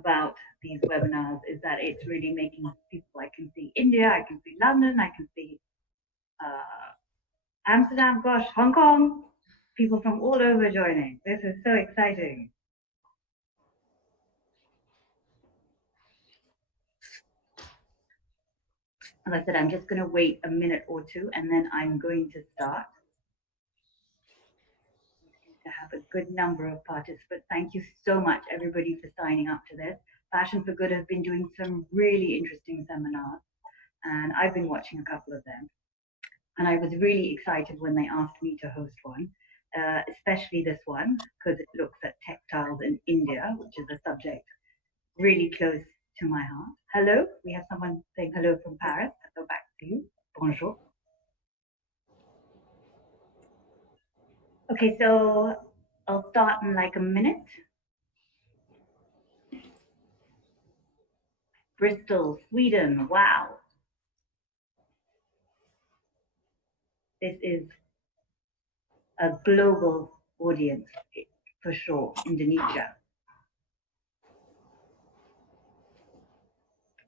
about these webinars is that it's really making people, I can see India, I can see London, I can see Amsterdam, gosh, Hong Kong, people from all over joining. This is so exciting. As I said, I'm just going to wait a minute or two and then I'm going to start. We seem to have a good number of participants. Thank you so much, everybody, for signing up to this. Fashion for Good has been doing some really interesting seminars, and I've been watching a couple of them. And I was really excited when they asked me to host one, especially this one, because it looks at textiles in India, which is a subject really close to my heart. Hello, we have someone saying hello from Paris. I'll go back to you. Bonjour. Okay, so I'll start in like a minute. Bristol, Sweden, wow. This is a global audience for sure, Indonesia.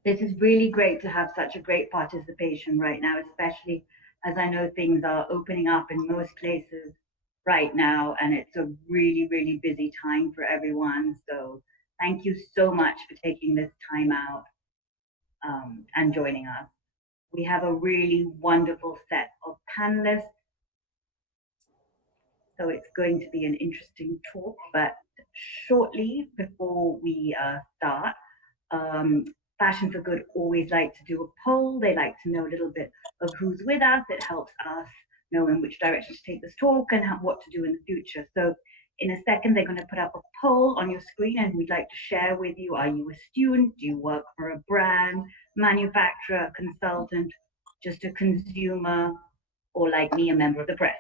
This is really great to have such a great participation right now, especially as I know things are opening up in most places right now, and it's a really, really busy time for everyone. So thank you so much for taking this time out and joining us. We have a really wonderful set of panelists. So it's going to be an interesting talk, but shortly before we start, Fashion for Good always like to do a poll. They like to know a little bit of who's with us. It helps us know in which direction to take this talk and what to do in the future. So in a second, they're going to put up a poll on your screen, and we'd like to share with you, are you a student? Do you work for a brand, manufacturer, consultant, just a consumer, or like me, a member of the press?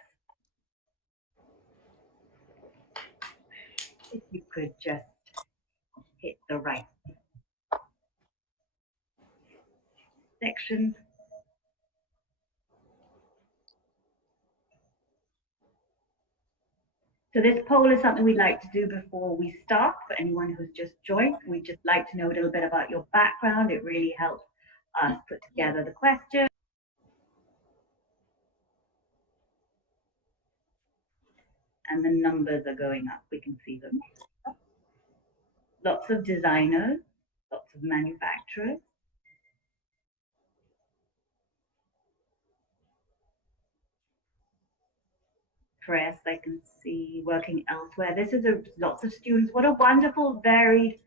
If you could just hit the right section. So this poll is something we'd like to do before we start. For anyone who's just joined, we'd just like to know a little bit about your background. It really helps us put together the question. And the numbers are going up, we can see them. Lots of designers, lots of manufacturers. Press, I can see working elsewhere. This is lots of students. What a wonderful, varied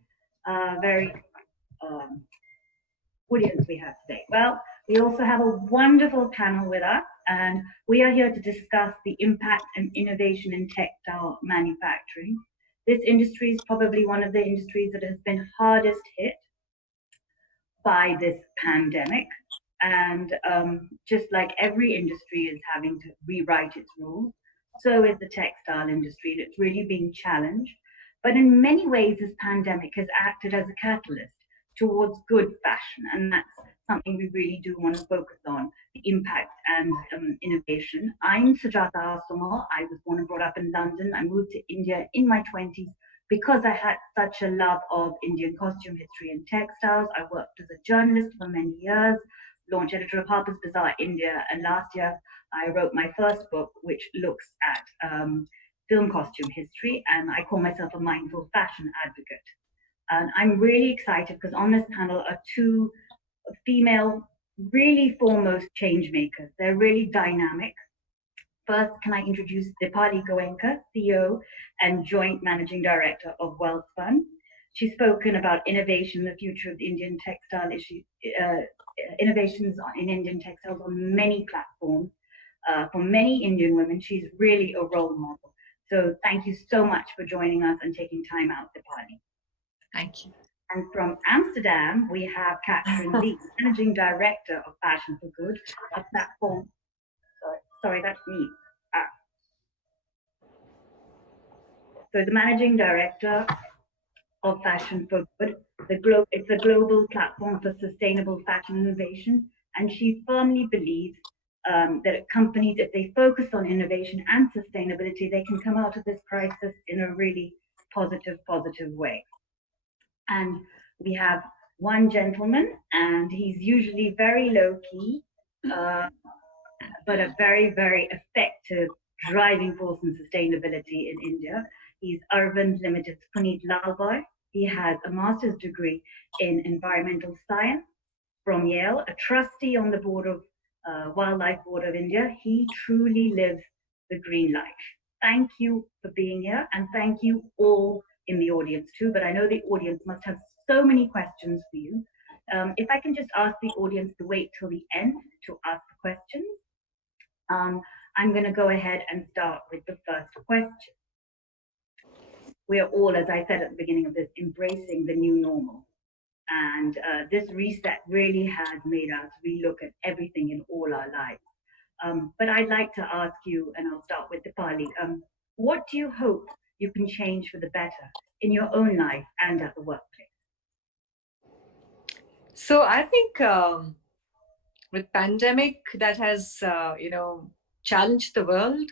audience we have today. Well, we also have a wonderful panel with us, and we are here to discuss the impact and innovation in textile manufacturing. This industry is probably one of the industries that has been hardest hit by this pandemic. And just like every industry is having to rewrite its rules, so is the textile industry. It's really being challenged. But in many ways, this pandemic has acted as a catalyst towards good fashion, and that's something we really do want to focus on, the impact and innovation. I'm Sujata Assomull. I was born and brought up in London. I moved to India in my 20s because I had such a love of Indian costume history and textiles. I worked as a journalist for many years, launch editor of Harper's Bazaar India, and last year I wrote my first book, which looks at film costume history, and I call myself a mindful fashion advocate. And I'm really excited because on this panel are two female, really foremost change makers. They're really dynamic. First, can I introduce Dipali Goenka, CEO and Joint Managing Director of Welspun. She's spoken about innovation in the future of the Indian textile issue, innovations in Indian textiles on many platforms. For many Indian women, she's really a role model. So thank you so much for joining us and taking time out, Dipali. Thank you. And from Amsterdam, we have Katrin, the Managing Director of Fashion for Good, a platform. Sorry, that's me. So the Managing Director of Fashion for Good, it's a global platform for sustainable fashion innovation, and she firmly believes that companies, if they focus on innovation and sustainability, they can come out of this crisis in a really positive way. And we have one gentleman, and he's usually very low key, uh, but a very, very effective driving force in sustainability in India. He's Arvind Limited's Punit Lalbhai. He has a master's degree in environmental science from Yale, a trustee on the board of Wildlife Board of India. He truly lives the green life. Thank you for being here, and thank you all in the audience too. But I know the audience must have so many questions for you. If I can just ask the audience to wait till the end to ask the questions. Um, I'm going to go ahead and start with the first question. We are all, as I said at the beginning of this, embracing the new normal. And this reset really has made us relook at everything in all our lives. But I'd like to ask you, and I'll start with Dipali, what do you hope you can change for the better in your own life and at the workplace? So I think with pandemic that has, challenged the world,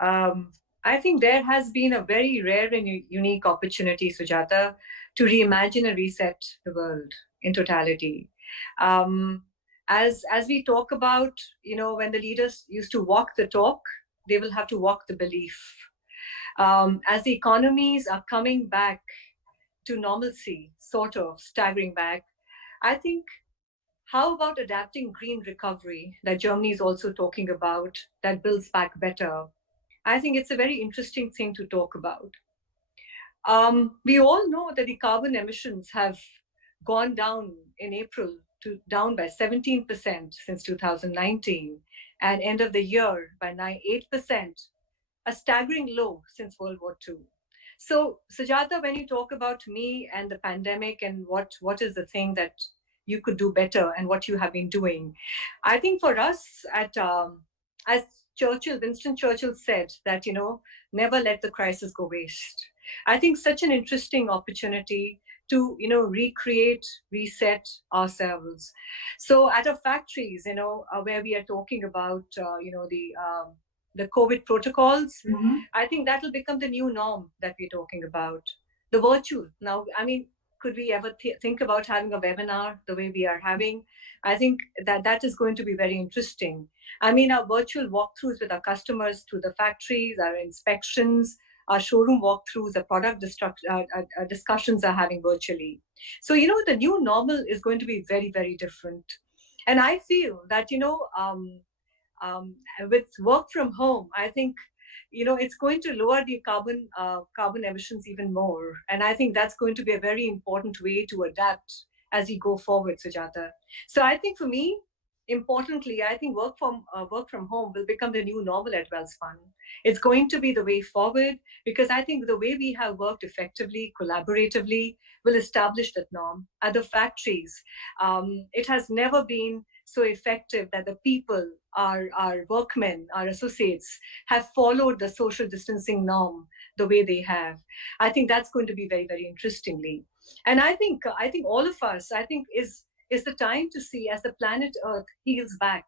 um, I think there has been a very rare and unique opportunity, Sujata, to reimagine and reset the world in totality. Um, as we talk about, when the leaders used to walk the talk, they will have to walk the belief. As the economies are coming back to normalcy, sort of staggering back, I think how about adapting green recovery that Germany is also talking about that builds back better? I think it's a very interesting thing to talk about. We all know that the carbon emissions have gone down in April to down by 17% since 2019, and end of the year by 8%, a staggering low since World War II. So, Sujata, when you talk about me and the pandemic and what is the thing that you could do better and what you have been doing, I think for us as Winston Churchill said that, never let the crisis go waste. I think such an interesting opportunity to, recreate, reset ourselves. So at our factories, where we are talking about, the COVID protocols, Mm-hmm. I think that will become the new norm that we're talking about. The virtual. Now, I mean, could we ever think about having a webinar the way we are having? I think that is going to be very interesting. I mean, our virtual walkthroughs with our customers through the factories, our inspections, our showroom walkthroughs, the product discussions are having virtually. So, the new normal is going to be very, very different. And I feel that, um, with work from home, I think it's going to lower the carbon emissions even more, and I think that's going to be a very important way to adapt as we go forward, Sujata. So I think for me, importantly, I think work from home will become the new normal at Welspun. It's going to be the way forward because I think the way we have worked effectively, collaboratively, will establish that norm at the factories. It has never been so effective that the people, our workmen, our associates, have followed the social distancing norm the way they have. I think that's going to be very, very interestingly. And I think all of us, I think, is the time to see as the planet Earth heals back,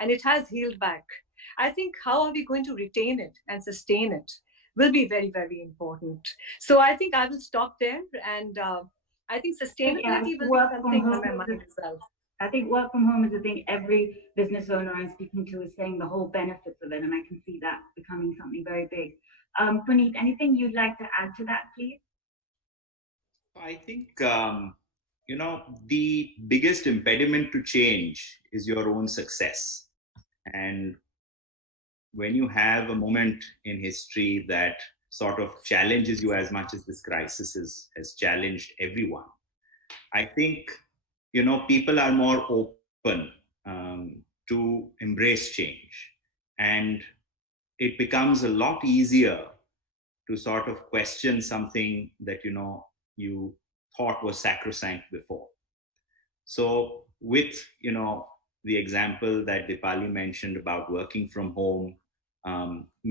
and it has healed back. I think how are we going to retain it and sustain it will be very, very important. So I think I will stop there, and I think Yeah, sustainability will be work from something on home my is mind as well. I think work from home is the thing every business owner I'm speaking to is saying the whole benefits of it, and I can see that becoming something very big. Puneet, anything you'd like to add to that, please? I think, the biggest impediment to change is your own success. And when you have a moment in history that sort of challenges you as much as this crisis has challenged everyone, I think, people are more open to embrace change. And it becomes a lot easier to sort of question something that, you thought was sacrosanct before. So with, the example that Dipali mentioned about working from home,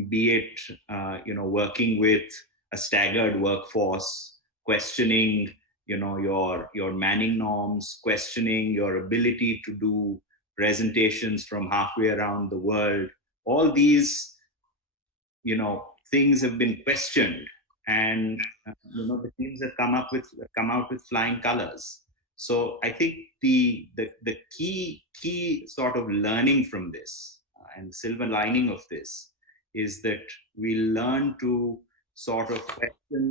be it, working with a staggered workforce, questioning, your manning norms, questioning your ability to do presentations from halfway around the world, all these, things have been questioned. and the teams have come out with flying colors. So I think the key sort of learning from this and the silver lining of this is that we learn to sort of question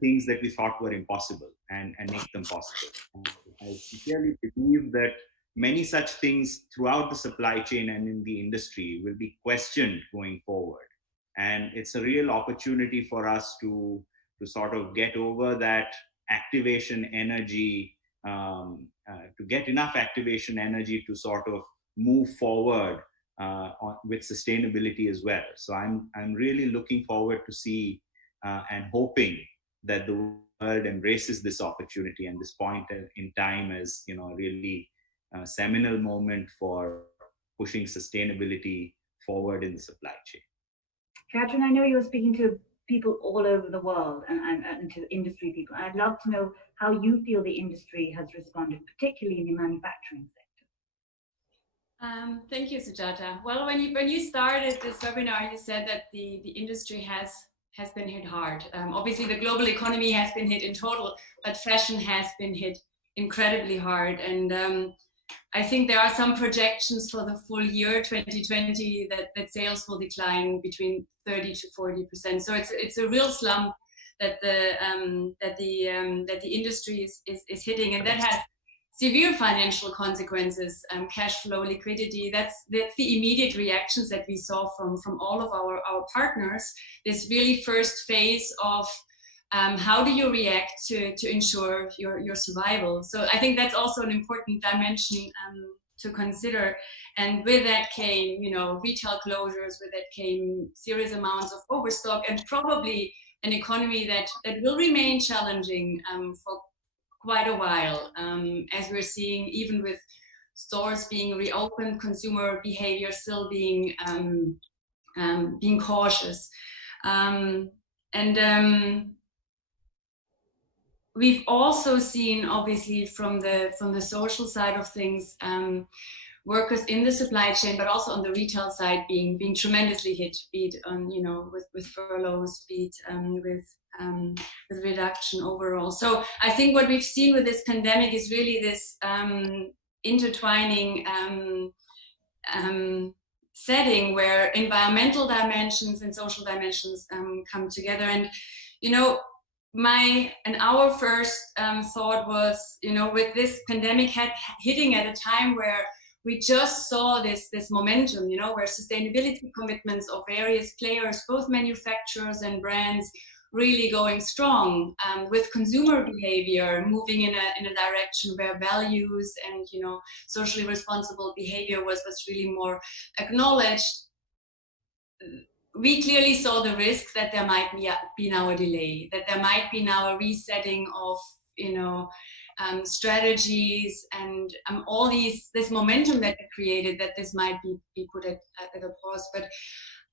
things that we thought were impossible and make them possible. And I sincerely believe that many such things throughout the supply chain and in the industry will be questioned going forward. And it's a real opportunity for us to sort of get over that activation energy, to get enough activation energy to sort of move forward with sustainability as well. So I'm really looking forward to see and hoping that the world embraces this opportunity and this point in time as really seminal moment for pushing sustainability forward in the supply chain. Katrin, I know you're speaking to people all over the world and to industry people. I'd love to know how you feel the industry has responded, particularly in the manufacturing sector. Thank you, Sujata. Well, when you started this webinar, you said that the industry has been hit hard. Obviously, the global economy has been hit in total, but fashion has been hit incredibly hard. And I think there are some projections for the full year 2020 that sales will decline between 30 to 40%. So it's a real slump that the industry is hitting, and that has severe financial consequences, cash flow, liquidity. That's the immediate reactions that we saw from all of our partners. This really first phase of how do you react to ensure your survival? So I think that's also an important dimension to consider. And with that came, retail closures. With that came serious amounts of overstock, and probably an economy that will remain challenging for quite a while, as we're seeing, even with stores being reopened, consumer behavior still being cautious. We've also seen, obviously, from the social side of things, workers in the supply chain, but also on the retail side, being tremendously hit, be it on with furloughs, be it with reduction overall. So I think what we've seen with this pandemic is really this intertwining setting where environmental dimensions and social dimensions come together. And our first thought was, with this pandemic hitting at a time where we just saw this momentum, where sustainability commitments of various players, both manufacturers and brands, really going strong, with consumer behavior moving in a direction where values and socially responsible behavior was really more acknowledged. We clearly saw the risks that there might be now a delay, that there might be now a resetting of strategies and all this momentum that it created, that this might be put at a pause. But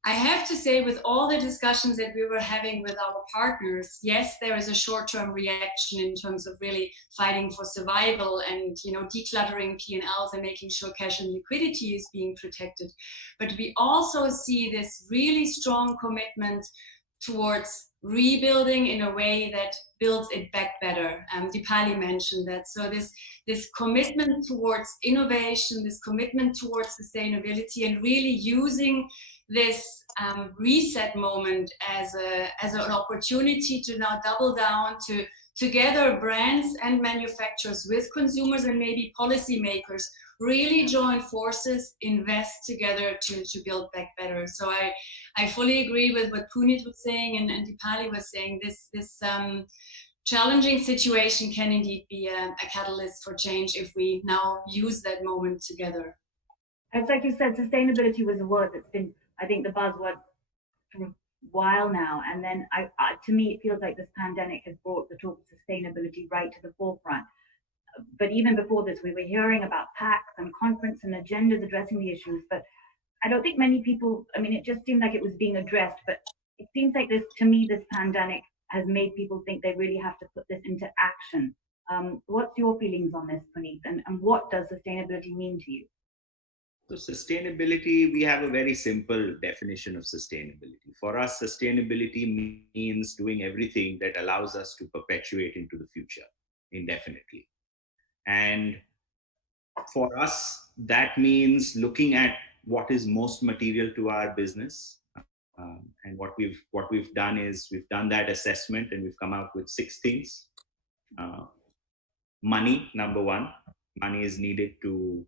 I have to say, with all the discussions that we were having with our partners, yes, there is a short-term reaction in terms of really fighting for survival and decluttering P&Ls and making sure cash and liquidity is being protected. But we also see this really strong commitment towards rebuilding in a way that builds it back better. Dipali mentioned that. So this commitment towards innovation, this commitment towards sustainability, and really using this reset moment as an opportunity to now double down, to together brands and manufacturers with consumers and maybe policymakers really join forces, invest together to build back better. So I fully agree with what Punit was saying and Dipali was saying. This challenging situation can indeed be a catalyst for change if we now use that moment together. It's like you said, sustainability was a word that's been, I think, the buzzword for a while now. And then to me, it feels like this pandemic has brought the talk of sustainability right to the forefront. But even before this, we were hearing about pacts and conference and agendas addressing the issues. But I don't think many people, it just seemed like it was being addressed. But it seems like this pandemic has made people think they really have to put this into action. What's your feelings on this, Punit? And what does sustainability mean to you? So sustainability, we have a very simple definition of sustainability. For us, sustainability means doing everything that allows us to perpetuate into the future indefinitely. And for us, that means looking at what is most material to our business. And what we've done is we've done that assessment and we've come out with 6 things. Uh, Money, number one. Money is needed to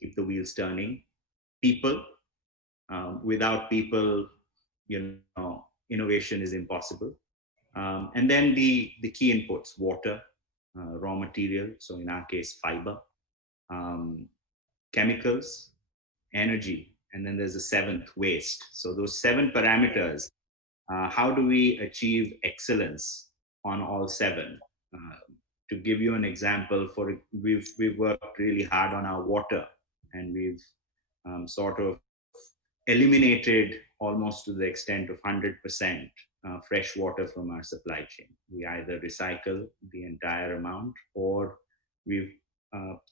keep the wheels turning. People, without people, innovation is impossible. And then the key inputs: water, raw material. So in our case, fiber, um, chemicals, energy, and then there's a seventh: waste. So those 7 parameters. How do we achieve excellence on all 7? Uh, to give you an example, we've worked really hard on our water, and we've sort of eliminated almost to the extent of 100% fresh water from our supply chain. We either recycle the entire amount, or we've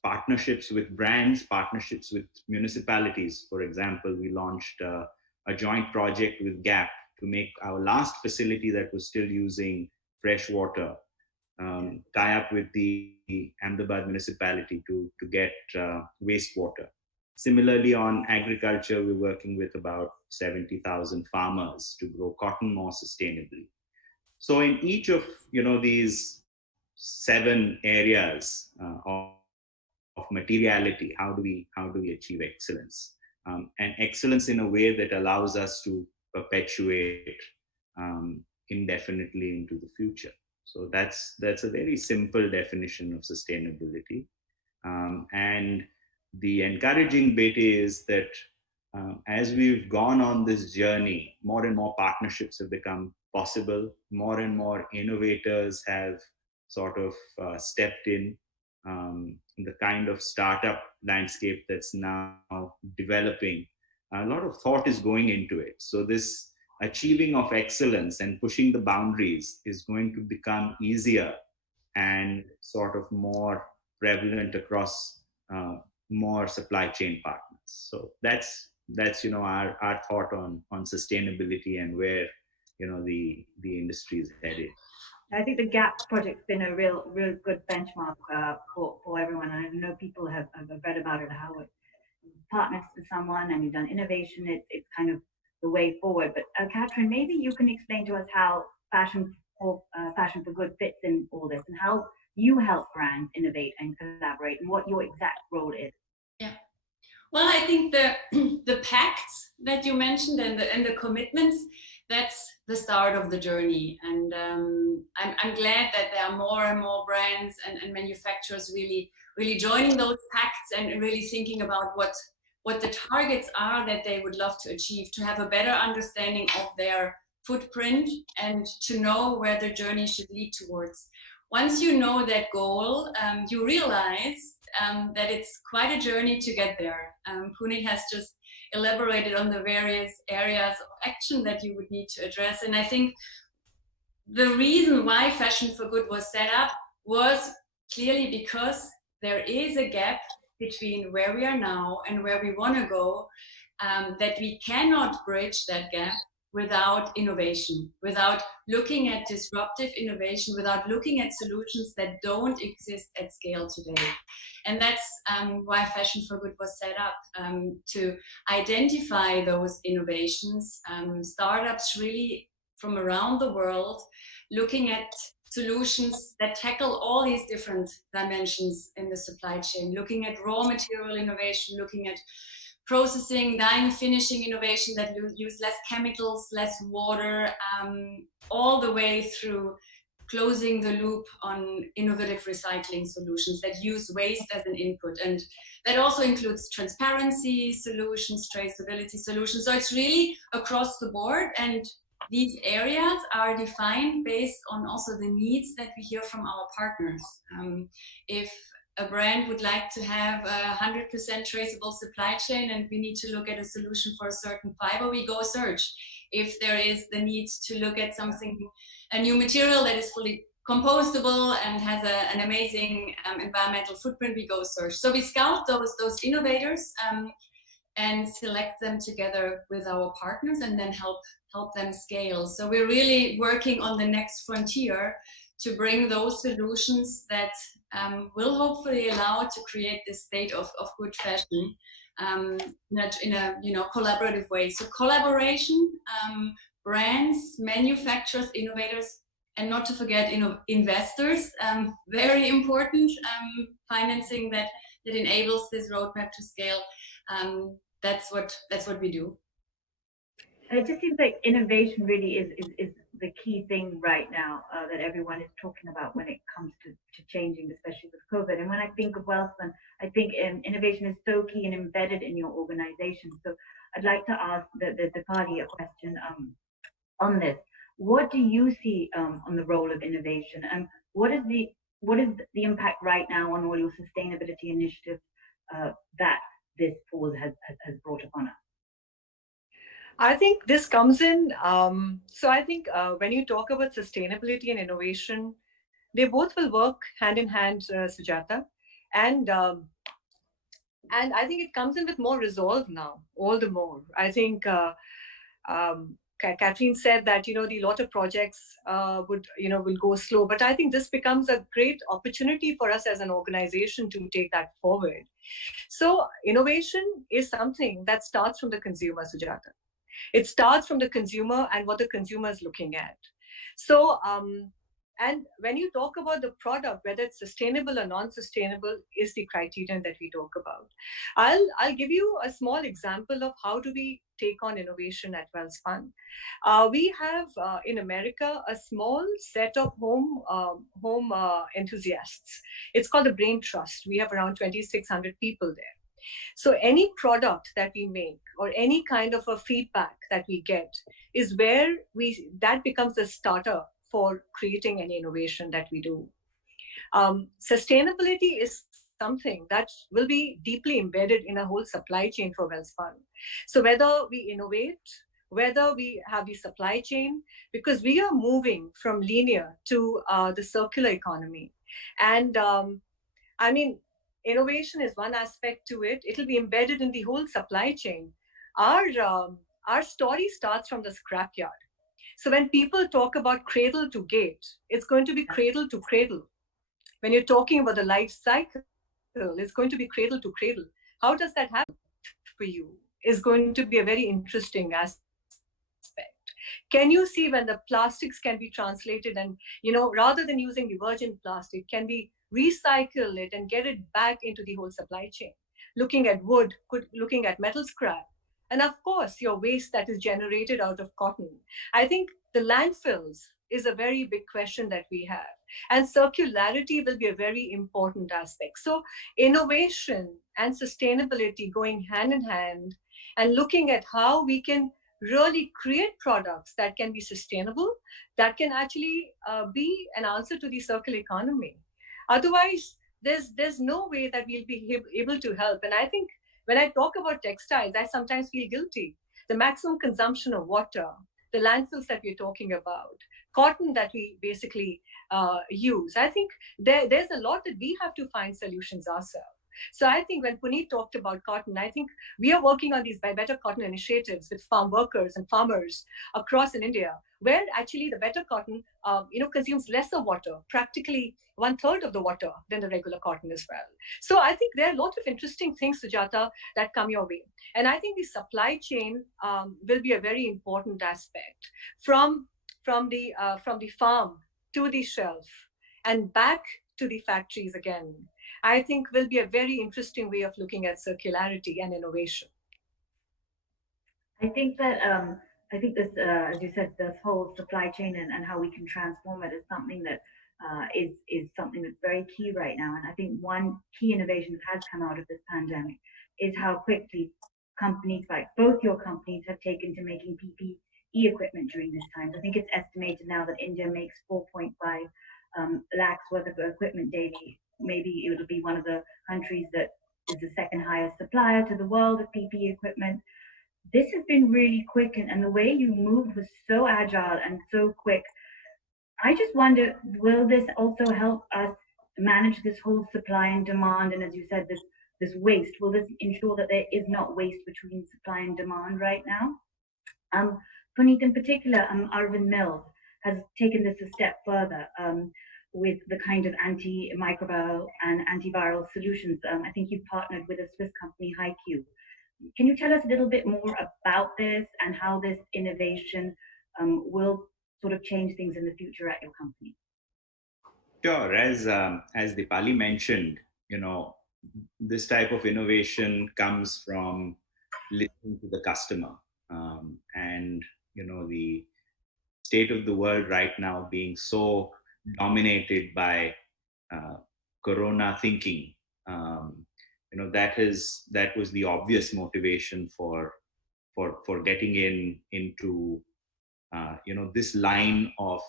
partnerships with brands, partnerships with municipalities. For example, we launched a joint project with Gap to make our last facility that was still using fresh water tie up with the Ahmedabad municipality to get wastewater. Similarly, on agriculture, we're working with about 70,000 farmers to grow cotton more sustainably. So in each of these 7 areas of materiality, how do we achieve excellence, and excellence in a way that allows us to perpetuate indefinitely into the future. So that's a very simple definition of sustainability. And the encouraging bit is that as we've gone on this journey, more and more partnerships have become possible. More and more innovators have sort of stepped in. The kind of startup landscape that's now developing, a lot of thought is going into it. So this achieving of excellence and pushing the boundaries is going to become easier and sort of more prevalent across more supply chain partners. So that's our thought on sustainability and where the industry is headed. I think the GAP project's been a real good benchmark for everyone. I know people have read about it, how it partners with someone and you've done innovation. It's kind of the way forward. But Katrin, maybe you can explain to us how Fashion for Good fits in all this, and how you help brands innovate and collaborate, and what your exact role is. Yeah. Well, I think the the pacts that you mentioned and the commitments, that's the start of the journey. And I'm glad that there are more and more brands and manufacturers really joining those pacts and really thinking about what the targets are that they would love to achieve, to have a better understanding of their footprint and to know where the journey should lead towards. Once you know that goal, you realize that it's quite a journey to get there. Punit has just elaborated on the various areas of action that you would need to address. And I think the reason why Fashion for Good was set up was clearly because there is a gap between where we are now and where we want to go, that we cannot bridge that gap without innovation, without looking at disruptive innovation, without looking at solutions that don't exist at scale today. And that's why Fashion for Good was set up, to identify those innovations, startups really from around the world, looking at solutions that tackle all these different dimensions in the supply chain, looking at raw material innovation, looking at processing, dyeing, finishing innovation that use less chemicals, less water, all the way through closing the loop on innovative recycling solutions that use waste as an input. And that also includes transparency solutions, traceability solutions. So it's really across the board. And these areas are defined based on also the needs that we hear from our partners. If a brand would like to have a 100% traceable supply chain and we need to look at a solution for a certain fiber, we go search. If there is the need to look at something, a new material that is fully compostable and has an amazing environmental footprint, we go search. So we scout those innovators and select them together with our partners, and then help them scale. So we're really working on the next frontier to bring those solutions that will hopefully allow to create this state of good fashion in a collaborative way. So collaboration, brands, manufacturers, innovators, and not to forget investors, very important, financing that enables this roadmap to scale. That's what we do. It just seems like innovation really is the key thing right now that everyone is talking about when it comes to changing, especially with COVID. And when I think of Welspun, I think innovation is so key and embedded in your organization. So I'd like to ask the party a question on this. What do you see on the role of innovation, and what is the impact right now on all your sustainability initiatives that this pause has brought upon us? I think this comes in. So I think when you talk about sustainability and innovation, they both will work hand in hand, Sujata, and I think it comes in with more resolve now, all the more. I think Katrin said that the lot of projects will go slow, but I think this becomes a great opportunity for us as an organization to take that forward. So innovation is something that starts from the consumer, Sujata. It starts from the consumer and what the consumer is looking at. So, and when you talk about the product, whether it's sustainable or non-sustainable, is the criterion that we talk about. I'll give you a small example of how do we take on innovation at Welspun. We have in America a small set of home enthusiasts. It's called the Brain Trust. We have around 2,600 people there. So any product that we make or any kind of a feedback that we get is where that becomes a starter for creating any innovation that we do. Sustainability is something that will be deeply embedded in a whole supply chain for Welspun. So whether we innovate, whether we have the supply chain, because we are moving from linear to the circular economy. And innovation is one aspect to it. It'll be embedded in the whole supply chain. Our story starts from the scrapyard. So when people talk about cradle to gate, it's going to be cradle to cradle. When you're talking about the life cycle, it's going to be cradle to cradle. How does that happen for you? Is going to be a very interesting aspect. Can you see when the plastics can be translated and, rather than using the virgin plastic, can we recycle it and get it back into the whole supply chain? Looking at wood, looking at metal scrap, and of course, your waste that is generated out of cotton. I think the landfills is a very big question that we have. And circularity will be a very important aspect. So innovation and sustainability going hand in hand, and looking at how we can really create products that can be sustainable, that can actually be an answer to the circular economy. Otherwise, there's no way that we'll be able to help. And I think when I talk about textiles, I sometimes feel guilty. The maximum consumption of water, the landfills that we're talking about, cotton that we basically use. I think there's a lot that we have to find solutions ourselves. So I think when Punit talked about cotton, I think we are working on these Better Cotton initiatives with farm workers and farmers across in India, where actually the better cotton, consumes lesser water, practically 1/3 of the water than the regular cotton as well. So I think there are a lot of interesting things, Sujata, that come your way. And I think the supply chain will be a very important aspect from the farm to the shelf and back to the factories again. I think will be a very interesting way of looking at circularity and innovation. I think that this, as you said, this whole supply chain and how we can transform it is something that is something that's very key right now. And I think one key innovation that has come out of this pandemic is how quickly companies like both your companies have taken to making PPE equipment during this time. I think it's estimated now that India makes 4.5 lakhs worth of equipment daily. Maybe it will be one of the countries that is the second highest supplier to the world of PPE equipment. This has been really quick, and the way you moved was so agile and so quick. I just wonder, will this also help us manage this whole supply and demand? And as you said, this waste, will this ensure that there is not waste between supply and demand right now? Puneet, in particular, Arvind Mills has taken this a step further with the kind of antimicrobial and antiviral solutions. I think you've partnered with a Swiss company, HiQ. Can you tell us a little bit more about this and how this innovation will sort of change things in the future at your company? Sure. As Dipali mentioned, this type of innovation comes from listening to the customer, and the state of the world right now being so dominated by uh, Corona thinking. That was the obvious motivation for getting into this line of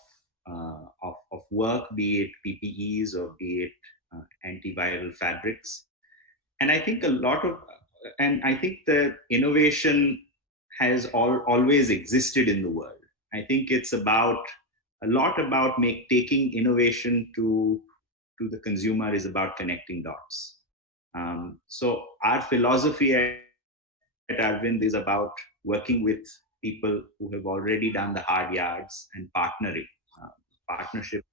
work, be it PPEs or be it antiviral fabrics. And I think I think the innovation has always existed in the world. I think it's a lot about taking innovation to the consumer is about connecting dots. So our philosophy at Arvind is about working with people who have already done the hard yards and partnering. Partnership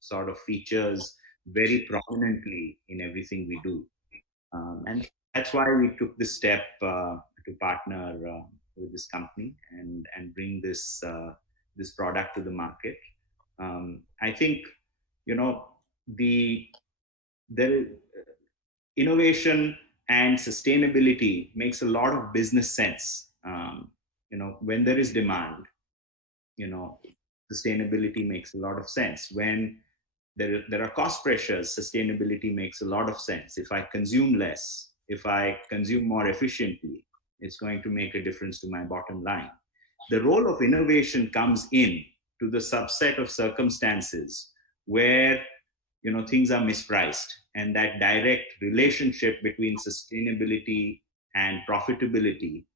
sort of features very prominently in everything we do. And that's why we took this step to partner with this company and bring this product to the market. I think the the innovation and sustainability makes a lot of business sense. When there is demand, sustainability makes a lot of sense. When there are cost pressures, sustainability makes a lot of sense. If I consume less, if I consume more efficiently, it's going to make a difference to my bottom line. The role of innovation comes in to the subset of circumstances where things are mispriced, and that direct relationship between sustainability and profitability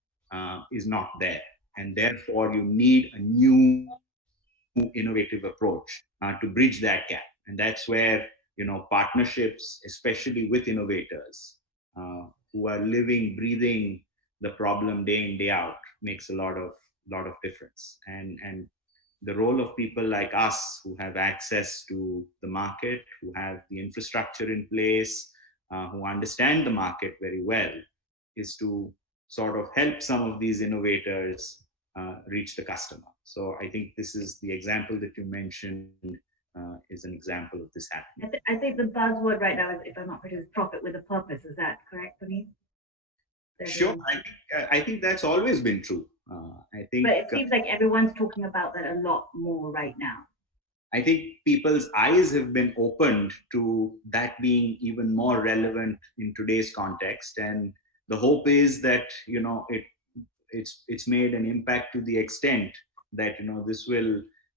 is not there, and therefore you need a new innovative approach to bridge that gap. And that's where partnerships, especially with innovators who are living, breathing the problem day in, day out, makes a lot of difference. And the role of people like us who have access to the market, who have the infrastructure in place, who understand the market very well, is to sort of help some of these innovators reach the customer. So I think this is the example that you mentioned is an example of this happening. I think the buzzword right now is, if I'm not correct, is profit with a purpose. Is that correct, Puneet? Sure, I think that's always been true. But it seems like everyone's talking about that a lot more right now. I think people's eyes have been opened to that being even more relevant in today's context, and the hope is that it's made an impact to the extent that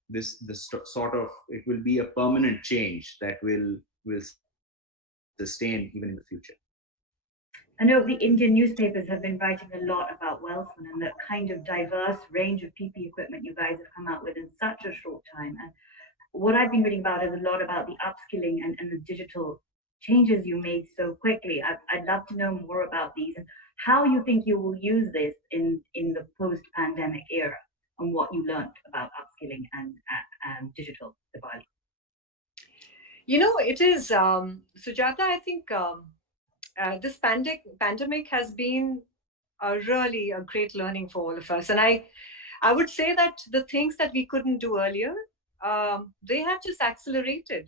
this sort of, it will be a permanent change that will sustain even in the future. I know the Indian newspapers have been writing a lot about Welspun and the kind of diverse range of PP equipment you guys have come out with in such a short time. And what I've been reading about is a lot about the upskilling and the digital changes you made so quickly. I'd love to know more about these and how you think you will use this in the post-pandemic era and what you learned about upskilling and digital, Dipali. It is, Sujata, I think this pandemic has been really a great learning for all of us. And I would say that the things that we couldn't do earlier, they have just accelerated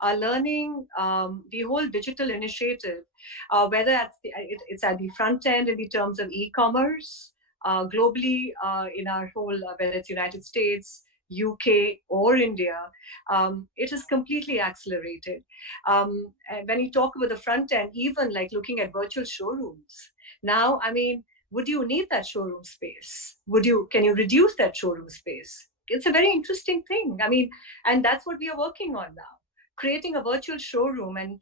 our learning, the whole digital initiative, whether it's at the front end in the terms of e-commerce, globally in our whole, whether it's United States, UK or India, it is completely accelerated. And when you talk about the front end, even like looking at virtual showrooms, now, I mean, would you need that showroom space? Can you reduce that showroom space? It's a very interesting thing. I mean, and that's what we are working on now, creating a virtual showroom and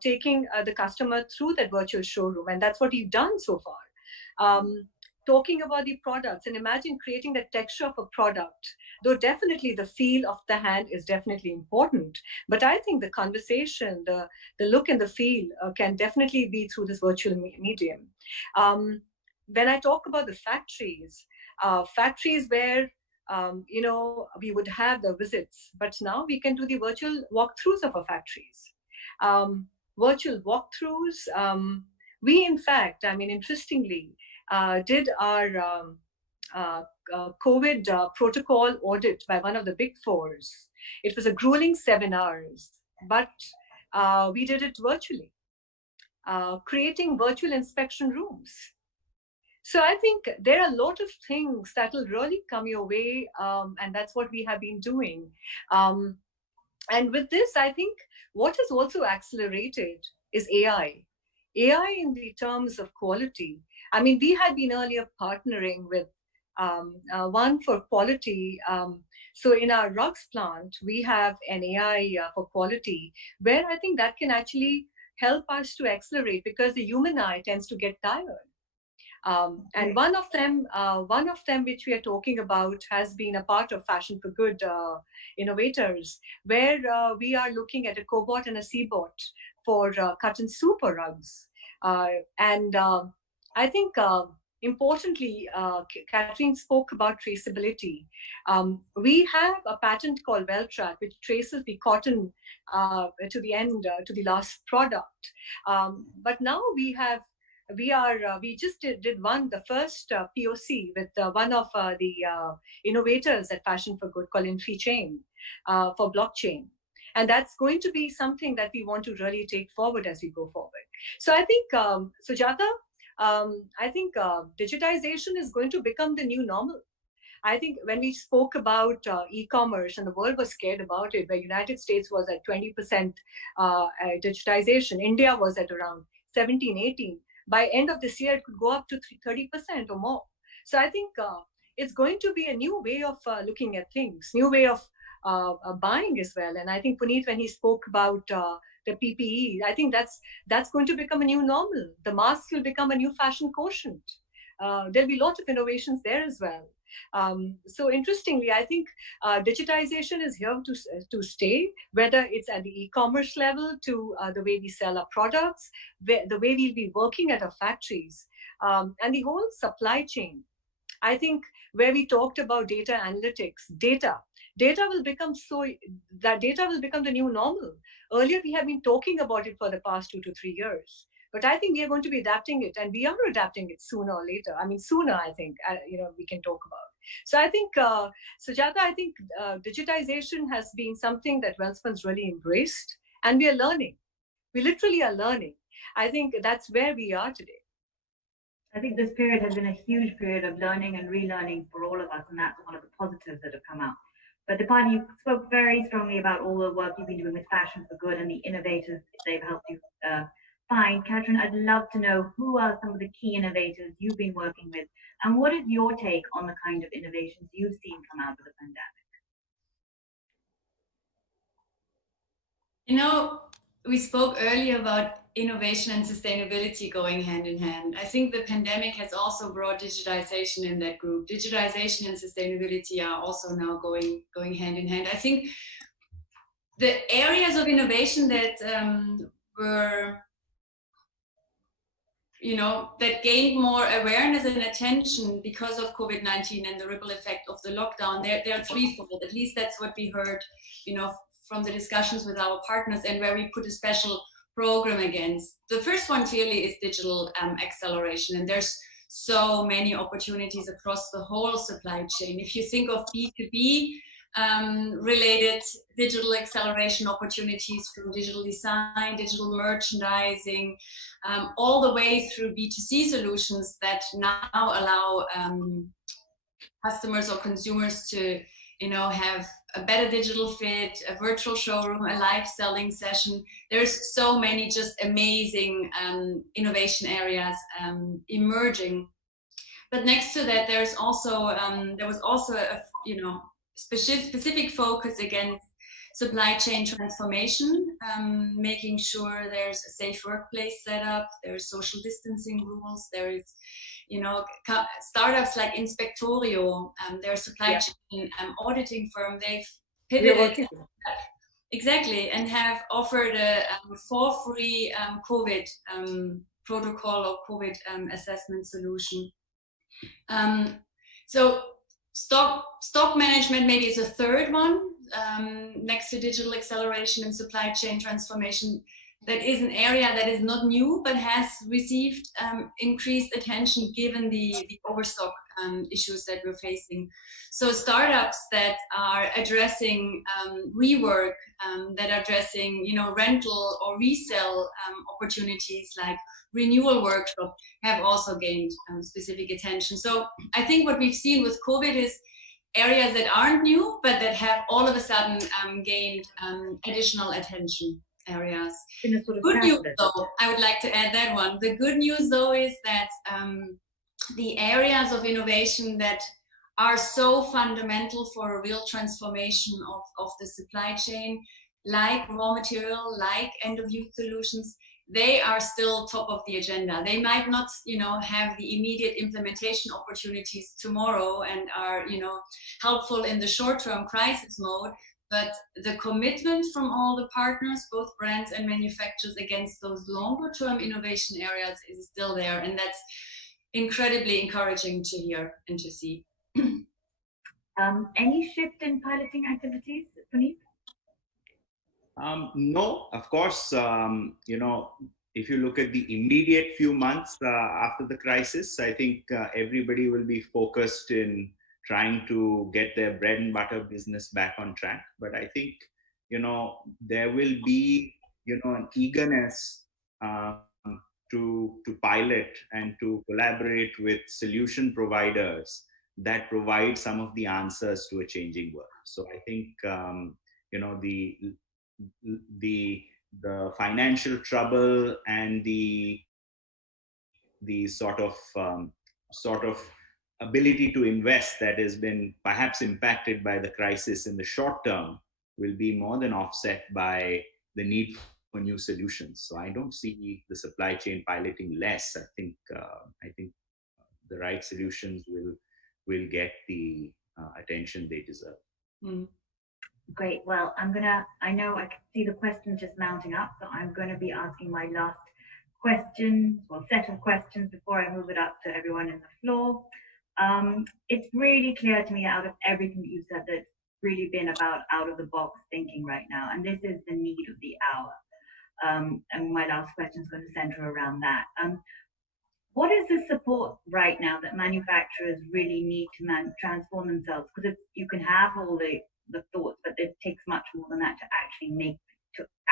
taking the customer through that virtual showroom. And that's what we've done so far. talking about the products, and imagine creating the texture of a product. Though definitely the feel of the hand is definitely important, but I think the conversation, the look and the feel can definitely be through this virtual medium. When I talk about the factories, factories where we would have the visits, but now we can do the virtual walkthroughs of our factories. Virtual walkthroughs. We, in fact, I mean, interestingly, did our COVID protocol audit by one of the big fours. It was a grueling 7 hours, but we did it virtually, creating virtual inspection rooms. So I think there are a lot of things that will really come your way, and that's what we have been doing. And with this, I think what has also accelerated is AI. AI in the terms of quality. I mean, we had been earlier partnering with one for quality. So in our rugs plant, we have an AI for quality, where I think that can actually help us to accelerate, because the human eye tends to get tired. And one of them, which we are talking about, has been a part of Fashion for Good innovators, where we are looking at a cobot and a cbot for cotton super rugs. And I think importantly, Katrin spoke about traceability. We have a patent called WellTrack, which traces the cotton to the end, to the last product. But now we just did the first POC with one of the innovators at Fashion for Good, called InfiChain, for blockchain. And that's going to be something that we want to really take forward as we go forward. So I think, Sujata, I think digitization is going to become the new normal. I think when we spoke about e-commerce and the world was scared about it, where United States was at 20% digitization, India was at around 17, 18. By end of this year, it could go up to 30% or more. So I think it's going to be a new way of looking at things, new way of buying as well. And I think Punit, when he spoke about the PPE, I think that's going to become a new normal. The mask will become a new fashion quotient. There'll be lots of innovations there as well. So interestingly, I think digitization is here to stay, whether it's at the e-commerce level, to the way we sell our products, the way we'll be working at our factories, and the whole supply chain. I think where we talked about data analytics, data will become the new normal. Earlier, we have been talking about it for the past 2 to 3 years. But I think we are going to be adapting it, and we are adapting it sooner or later. I mean, sooner, I think, we can talk about. So I think, Sujata, I think digitization has been something that Welspun's really embraced, and we are learning. We literally are learning. I think that's where we are today. I think this period has been a huge period of learning and relearning for all of us, and that's one of the positives that have come out. But Dipali, you spoke very strongly about all the work you've been doing with Fashion for Good and the innovators they've helped you find. Katrin, I'd love to know who are some of the key innovators you've been working with, and what is your take on the kind of innovations you've seen come out of the pandemic? You know, we spoke earlier about innovation and sustainability going hand in hand. I think the pandemic has also brought digitization in that group. Digitization and sustainability are also now going hand in hand. I think the areas of innovation that were, that gained more awareness and attention because of COVID-19 and the ripple effect of the lockdown, they're threefold. At least that's what we heard, from the discussions with our partners, and where we put a special program against. The first one clearly is digital acceleration, and there's so many opportunities across the whole supply chain. If you think of B2B related digital acceleration opportunities, from digital design, digital merchandising, all the way through B2C solutions that now allow customers or consumers to have a better digital fit, a virtual showroom, a live selling session. There's so many just amazing innovation areas emerging. But next to that, there was also a specific focus against supply chain transformation, making sure there's a safe workplace set up, there's social distancing rules, there is startups like Inspectorio, their supply chain auditing firm, they've We're pivoted working. exactly and have offered a for free COVID protocol or COVID assessment solution. So stock management maybe is a third one, next to digital acceleration and supply chain transformation. That is an area that is not new, but has received increased attention given the overstock issues that we're facing. So startups that are addressing rework, that are addressing rental or resell opportunities like renewal workshop have also gained specific attention. So I think what we've seen with COVID is areas that aren't new, but that have all of a sudden gained additional attention areas. Sort of good news though, I would like to add that one. The good news though is that the areas of innovation that are so fundamental for a real transformation of the supply chain, like raw material, like end-of-use solutions, they are still top of the agenda. They might not, have the immediate implementation opportunities tomorrow and are, helpful in the short-term crisis mode, but the commitment from all the partners, both brands and manufacturers, against those longer-term innovation areas is still there, and that's incredibly encouraging to hear and to see. Any shift in piloting activities, Punit? No, of course, if you look at the immediate few months after the crisis, I think everybody will be focused in trying to get their bread and butter business back on track. But I think, there will be, an eagerness to pilot and to collaborate with solution providers that provide some of the answers to a changing world. So I think, the financial trouble and the sort of ability to invest that has been perhaps impacted by the crisis in the short term will be more than offset by the need for new solutions. So I don't see the supply chain piloting less. I think the right solutions will get the attention they deserve. Mm. Great. Well, I know I can see the questions just mounting up, so I'm going to be asking my last question, or set of questions, before I move it up to everyone in the floor. It's really clear to me out of everything that you've said that it's really been about out of the box thinking right now, and this is the need of the hour. And my last question is going to center around that. What is the support right now that manufacturers really need to transform themselves? Because you can have all the thoughts, but it takes much more than that to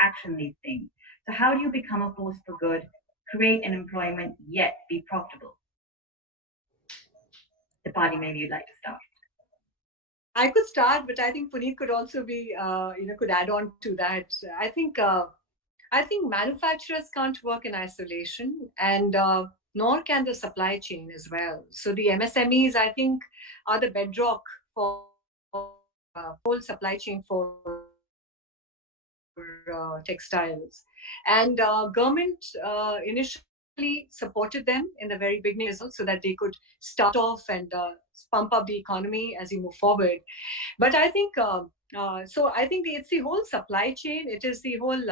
action these things. So how do you become a force for good, create an employment, yet be profitable? Dipali, maybe you'd like to start. I could start, but I think Punit could also be, could add on to that. I think manufacturers can't work in isolation, and nor can the supply chain as well. So the MSMEs, I think, are the bedrock for whole supply chain for textiles. And government initially supported them in the very beginning as well, so that they could start off and pump up the economy as we move forward. But I think, it's the whole supply chain. It is the whole,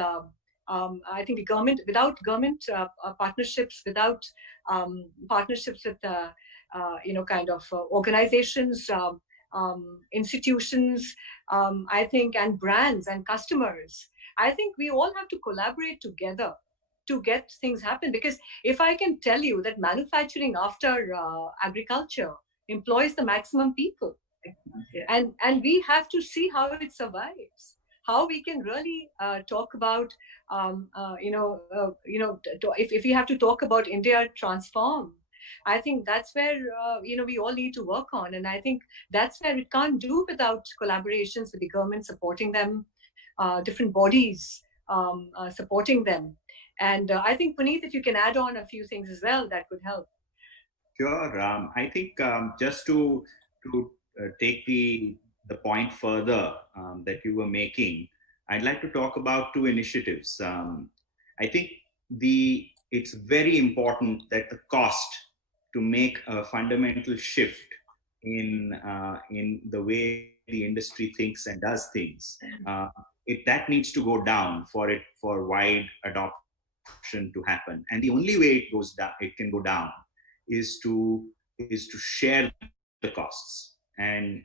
I think the government, without government partnerships, without partnerships with, organizations, institutions, I think, and brands and customers, I think we all have to collaborate together to get things happen. Because if I can tell you that manufacturing after agriculture employs the maximum people, and we have to see how it survives, how we can really talk about, if we have to talk about India transform, I think that's where we all need to work on. And I think that's where we can't do without collaborations with the government supporting them, different bodies supporting them. And I think, Punit, if you can add on a few things as well, that could help. Sure. I think just to take the point further that you were making, I'd like to talk about two initiatives. I think it's very important that the cost to make a fundamental shift in the way the industry thinks and does things. That needs to go down for wide adoption to happen. And the only way it can go down is to share the costs. There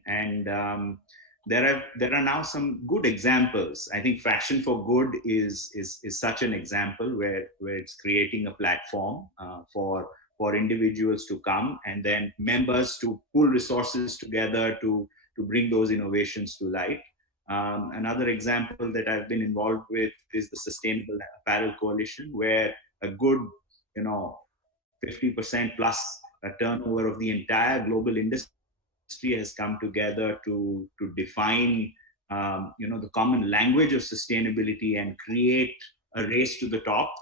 are now some good examples. I think Fashion for Good is such an example where it's creating a platform for individuals to come and then members to pool resources together to bring those innovations to light. Another example that I've been involved with is the Sustainable Apparel Coalition, where a good, 50% plus a turnover of the entire global industry has come together to define, the common language of sustainability and create a race to the top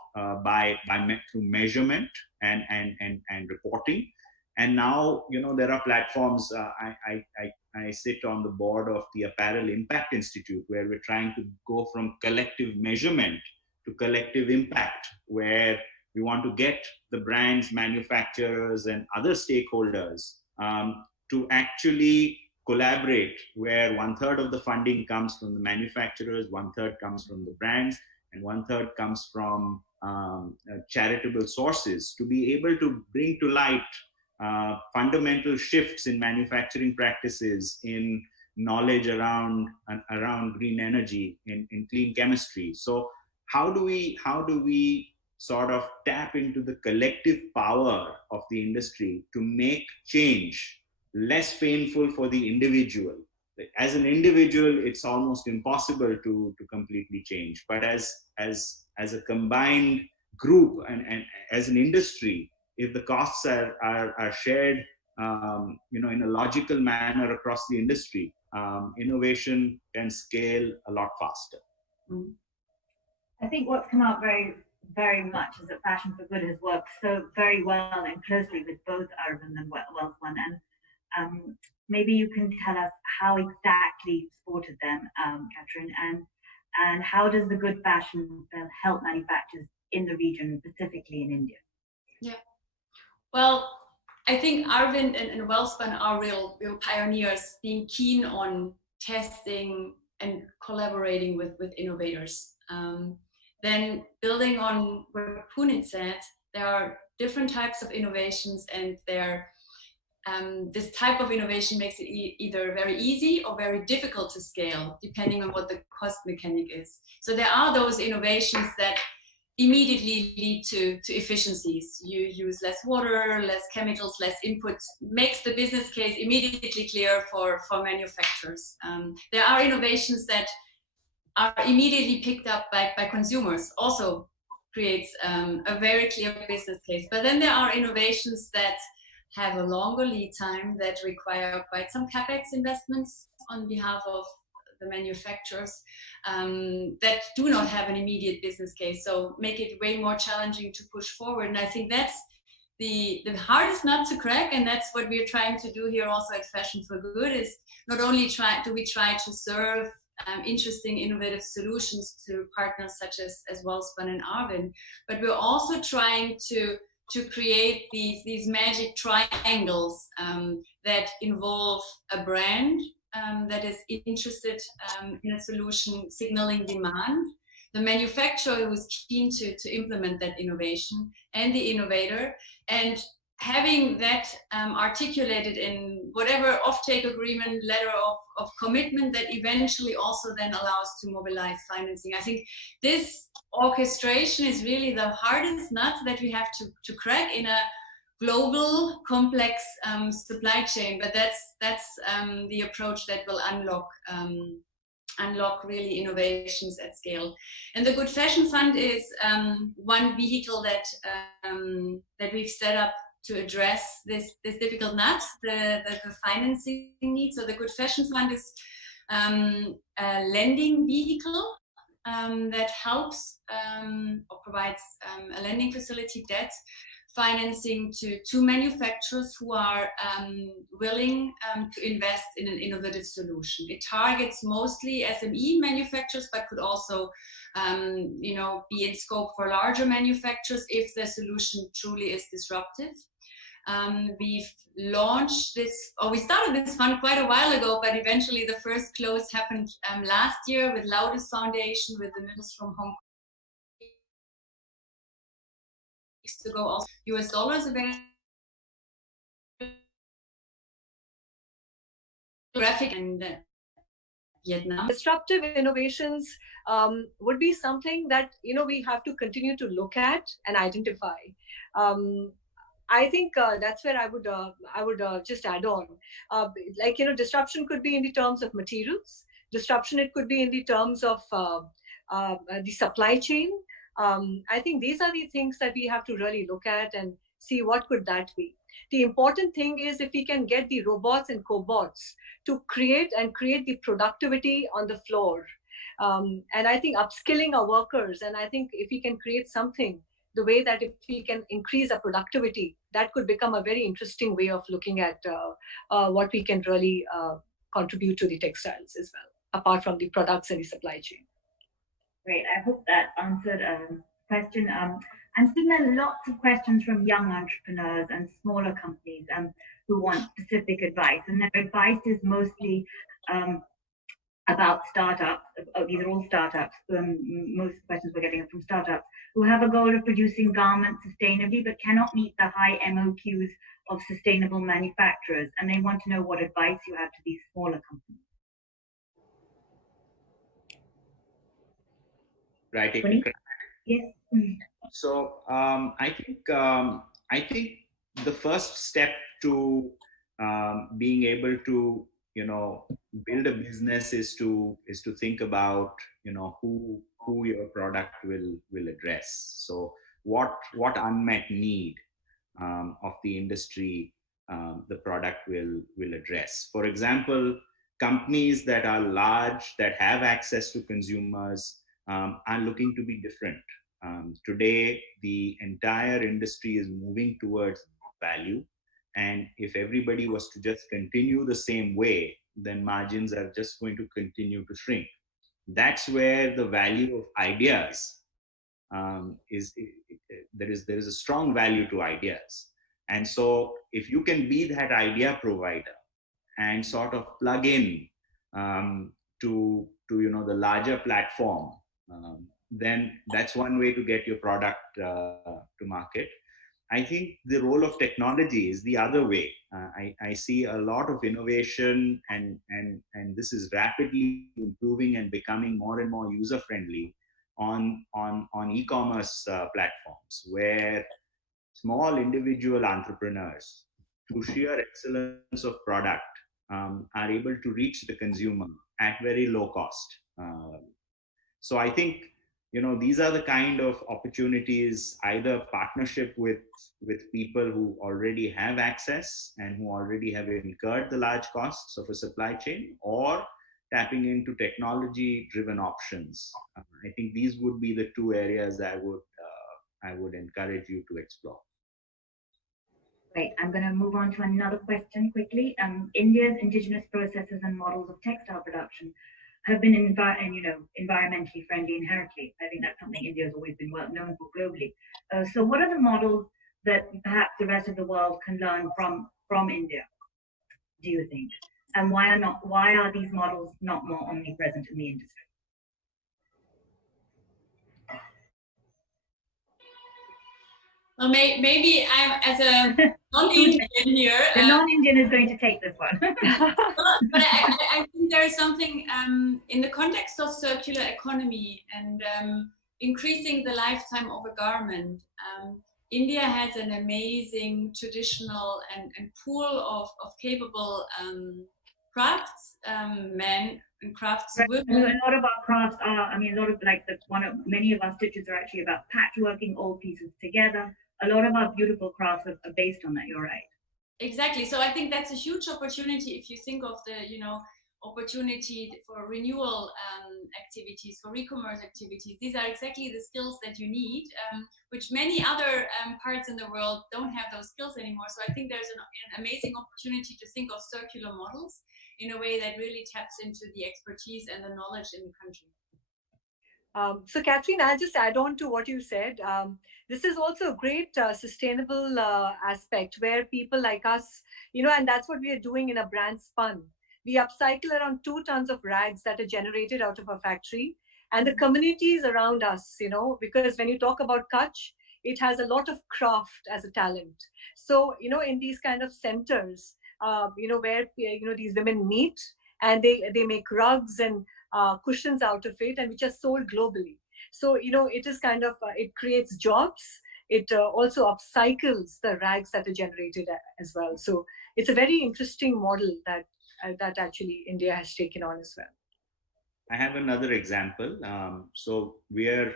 through measurement and reporting. And now, there are platforms. I sit on the board of the Apparel Impact Institute, where we're trying to go from collective measurement to collective impact, where we want to get the brands, manufacturers, and other stakeholders to actually collaborate, where 1/3 of the funding comes from the manufacturers, 1/3 comes from the brands, and 1/3 comes from charitable sources, to be able to bring to light fundamental shifts in manufacturing practices, in knowledge around green energy, in clean chemistry. So how do we sort of tap into the collective power of the industry to make change less painful for the individual? As an individual, it's almost impossible to completely change, but as a combined group and as an industry, if the costs are shared, in a logical manner across the industry, innovation can scale a lot faster. I think what's come out very, very much is that Fashion for Good has worked so very well and closely with both Arvind and Welspun. And maybe you can tell us how exactly supported them, Katrin, and how does the good fashion help manufacturers in the region, specifically in India? Yeah. Well, I think Arvind and Welspun are real pioneers, being keen on testing and collaborating with innovators. Then building on what Punit said, there are different types of innovations, and this type of innovation makes it either very easy or very difficult to scale, depending on what the cost mechanic is. So there are those innovations that immediately lead to efficiencies. You use less water, less chemicals, less input, makes the business case immediately clear for manufacturers. There are innovations that are immediately picked up by consumers, also creates a very clear business case. But then there are innovations that have a longer lead time, that require quite some capex investments on behalf of the manufacturers, that do not have an immediate business case, so make it way more challenging to push forward. And I think that's the hardest nut to crack, and that's what we're trying to do here also at Fashion for Good, is not only try to serve interesting, innovative solutions to partners such as Welspun and Arvind, but we're also trying to create these magic triangles that involve a brand that is interested in a solution signaling demand, the manufacturer who is keen to implement that innovation, and the innovator, and having that articulated in whatever offtake agreement, letter of commitment that eventually also then allows to mobilize financing. I think this orchestration is really the hardest nut that we have to crack in a global, complex supply chain, but that's the approach that will unlock really innovations at scale. And the Good Fashion Fund is one vehicle that we've set up to address this difficult nut, the financing needs. So the Good Fashion Fund is a lending vehicle that helps or provides a lending facility, debt financing to manufacturers who are willing to invest in an innovative solution. It targets mostly SME manufacturers, but could also be in scope for larger manufacturers if the solution truly is disruptive. We've launched this, or we started this fund quite a while ago, but eventually the first close happened last year with Loudest Foundation, with the middles from Hong Kong. To go also US dollars available. Graphic and Vietnam. Disruptive innovations would be something that we have to continue to look at and identify. I think that's where I would just add on, like disruption could be in the terms of materials. Disruption, it could be in the terms of the supply chain. I think these are the things that we have to really look at and see what could that be. The important thing is if we can get the robots and cobots to create the productivity on the floor. And I think upskilling our workers, and I think if we can create something the way that if we can increase our productivity, that could become a very interesting way of looking at what we can really contribute to the textiles as well, apart from the products and the supply chain. Great. I hope that answered question. I'm seeing there lots of questions from young entrepreneurs and smaller companies who want specific advice, and their advice is mostly about startups. These are all startups. Most questions we're getting are from startups who have a goal of producing garments sustainably but cannot meet the high MOQs of sustainable manufacturers, and they want to know what advice you have to these smaller companies. Right. Yes. So I think the first step to being able to build a business is to think about who your product will address. So what unmet need of the industry the product will address. For example, companies that are large, that have access to consumers, are looking to be different. Today, the entire industry is moving towards value. And if everybody was to just continue the same way, then margins are just going to continue to shrink. That's where the value of ideas there is a strong value to ideas. And so if you can be that idea provider and sort of plug in to the larger platform, then that's one way to get your product to market. I think the role of technology is the other way. I see a lot of innovation, and this is rapidly improving and becoming more and more user friendly on e-commerce platforms, where small individual entrepreneurs, through sheer excellence of product, are able to reach the consumer at very low cost. So I think these are the kind of opportunities, either partnership with people who already have access and who already have incurred the large costs of a supply chain, or tapping into technology driven options. I think these would be the two areas I would encourage you to explore. Great. I'm going to move on to another question quickly. India's indigenous processes and models of textile production have been environmentally friendly inherently. I think that's something India has always been well known for globally. So what are the models that perhaps the rest of the world can learn from India, do you think? And why are these models not more omnipresent in the industry? Well, maybe I'm, as a non-Indian here. The non-Indian is going to take this one. But I think there is something in the context of circular economy and increasing the lifetime of a garment. India has an amazing traditional and pool of capable craftsmen and craftswomen. A lot of our crafts are, a lot of many of our stitches are actually about patchworking old pieces together. A lot of our beautiful crafts are based on that. You're right. Exactly. So I think that's a huge opportunity if you think of the, opportunity for renewal activities, for re-commerce activities. These are exactly the skills that you need, which many other parts in the world don't have those skills anymore. So I think there's an amazing opportunity to think of circular models in a way that really taps into the expertise and the knowledge in the country. So, Katrin, I'll just add on to what you said. This is also a great sustainable aspect where people like us, and that's what we are doing in a brand spun. We upcycle around 2 tons of rags that are generated out of a factory, and the communities around us, because when you talk about Kutch, it has a lot of craft as a talent. So, in these kind of centers, where these women meet and they make rugs and cushions out of it, and which are sold globally. So it is kind of it creates jobs. It also upcycles the rags that are generated as well. So it's a very interesting model that actually India has taken on as well. I have another example. So we are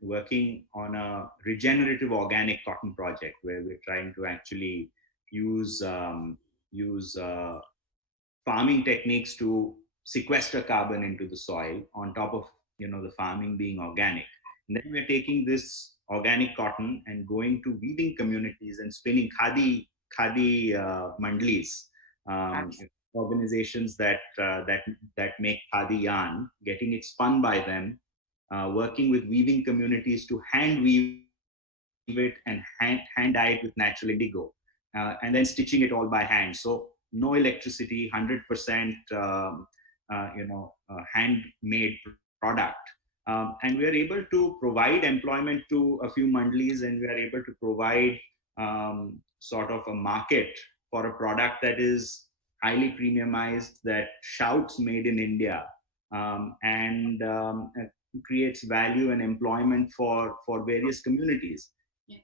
working on a regenerative organic cotton project where we're trying to actually use use farming techniques to sequester carbon into the soil on top of the farming being organic. And then we're taking this organic cotton and going to weaving communities and spinning khadi mandlis, um, organizations that make khadi yarn, getting it spun by them, working with weaving communities to hand weave it and hand dye it with natural indigo, and then stitching it all by hand. So no electricity, 100% handmade product. And we are able to provide employment to a few mandlis, and we are able to provide sort of a market for a product that is highly premiumized, that shouts made in India, and creates value and employment for various communities.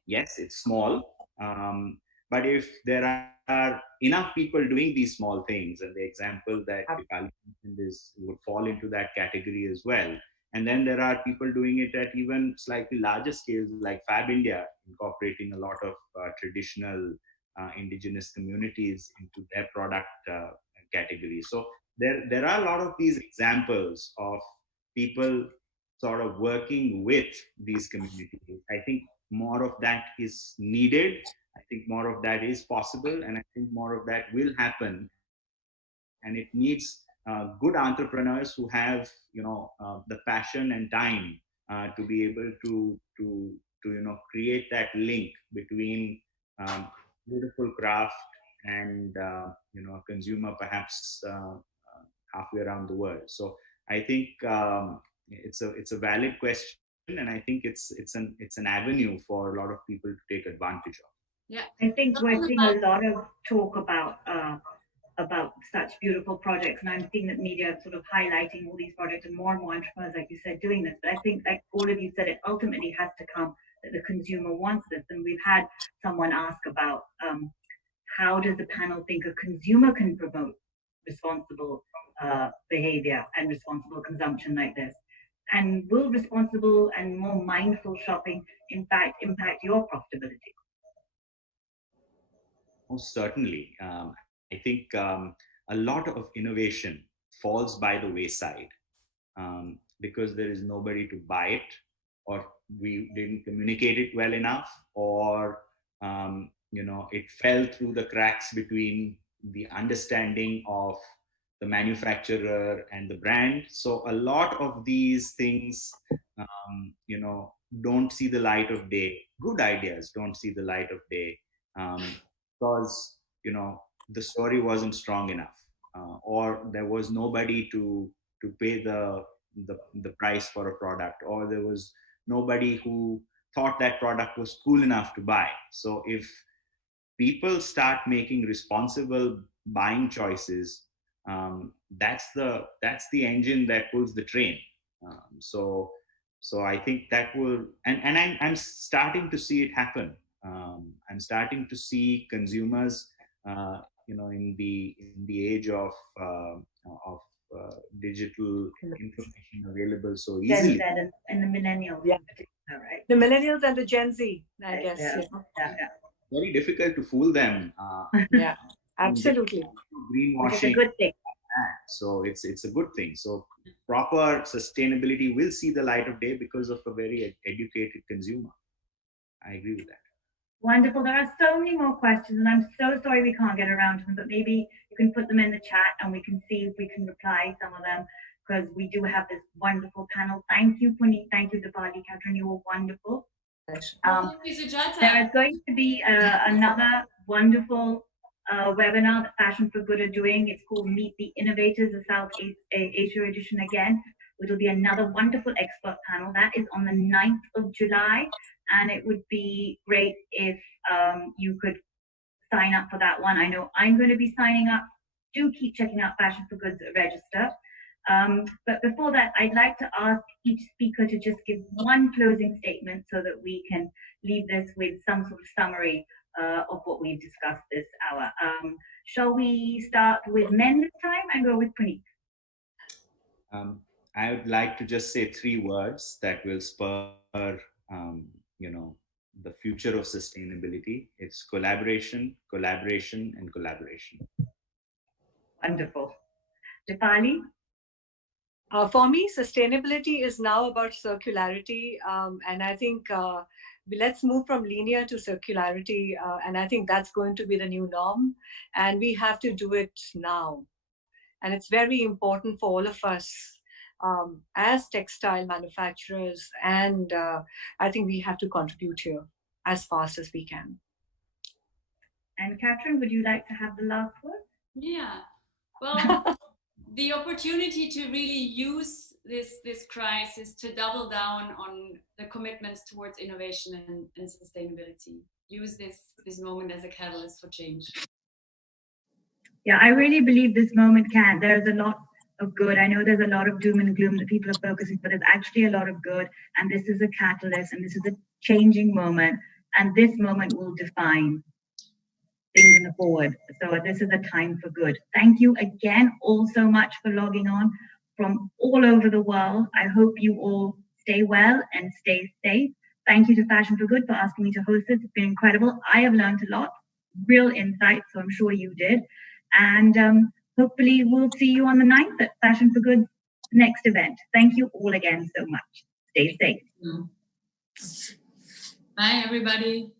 Yes, it's small, but if there are enough people doing these small things, and the example that Dipali mentioned would fall into that category as well. And then there are people doing it at even slightly larger scales, like Fab India, incorporating a lot of traditional indigenous communities into their product category. So there are a lot of these examples of people sort of working with these communities. I think more of that is needed. I think more of that is possible, and I think more of that will happen. And it needs good entrepreneurs who have, the passion and time to be able to create that link between beautiful craft and a consumer perhaps halfway around the world. So I think it's a valid question, and I think it's an avenue for a lot of people to take advantage of. Yeah. I think we're seeing a lot of talk about such beautiful projects, and I'm seeing that media sort of highlighting all these projects and more entrepreneurs, like you said, doing this. But I think, like all of you said, it ultimately has to come that the consumer wants this. And we've had someone ask about how does the panel think a consumer can promote responsible behavior and responsible consumption like this? And will responsible and more mindful shopping, in fact, impact your profitability? Most certainly. I think a lot of innovation falls by the wayside because there is nobody to buy it, or we didn't communicate it well enough, or it fell through the cracks between the understanding of the manufacturer and the brand. So a lot of these things, don't see the light of day. Good ideas don't see the light of day because the story wasn't strong enough, or there was nobody to pay the price for a product, or there was nobody who thought that product was cool enough to buy. So if people start making responsible buying choices, that's the engine that pulls the train. So I think that will, and I'm starting to see it happen. I'm starting to see consumers, in the age of digital information available so Gen easily. Z and the millennials in particular, right? The millennials and the Gen Z, I guess. Yeah. Very difficult to fool them. Yeah, absolutely. Which is a Greenwashing. good thing. So it's a good thing. So proper sustainability will see the light of day because of a very educated consumer. I agree with that. Wonderful. There are so many more questions, and I'm so sorry we can't get around to them, but maybe you can put them in the chat and we can see if we can reply some of them because we do have this wonderful panel. Thank you, Punit. Thank you, Dipali. Katrin, you were wonderful. Thank you, Sujata. There is going to be another wonderful webinar that Fashion for Good are doing. It's called Meet the Innovators, the South Asia edition again. It'll be another wonderful expert panel. That is on the 9th of July. And it would be great if you could sign up for that one. I know I'm going to be signing up. Do keep checking out Fashion for Good's register. But before that, I'd like to ask each speaker to just give one closing statement so that we can leave this with some sort of summary of what we've discussed this hour. Shall we start with men this time and go with Punit? I would like to just say 3 words that will spur, the future of sustainability. It's collaboration, collaboration, and collaboration. Wonderful. Dipali? For me, sustainability is now about circularity. And I think let's move from linear to circularity. And I think that's going to be the new norm. And we have to do it now. And it's very important for all of us as textile manufacturers. And I think we have to contribute here as fast as we can. And Katrin, would you like to have the last word? Yeah. Well, the opportunity to really use this crisis to double down on the commitments towards innovation and sustainability. Use this moment as a catalyst for change. Yeah, I really believe this moment can. There's a lot of good. I know there's a lot of doom and gloom that people are focusing, but there's actually a lot of good. And this is a catalyst, and this is a changing moment. And this moment will define things in the forward. So this is a time for good. Thank you again all so much for logging on from all over the world. I hope you all stay well and stay safe. Thank you to Fashion for Good for asking me to host this. It's been incredible. I have learned a lot, real insights, so I'm sure you did. And hopefully we'll see you on the 9th at Fashion for Good's next event. Thank you all again so much. Stay safe. Bye, everybody.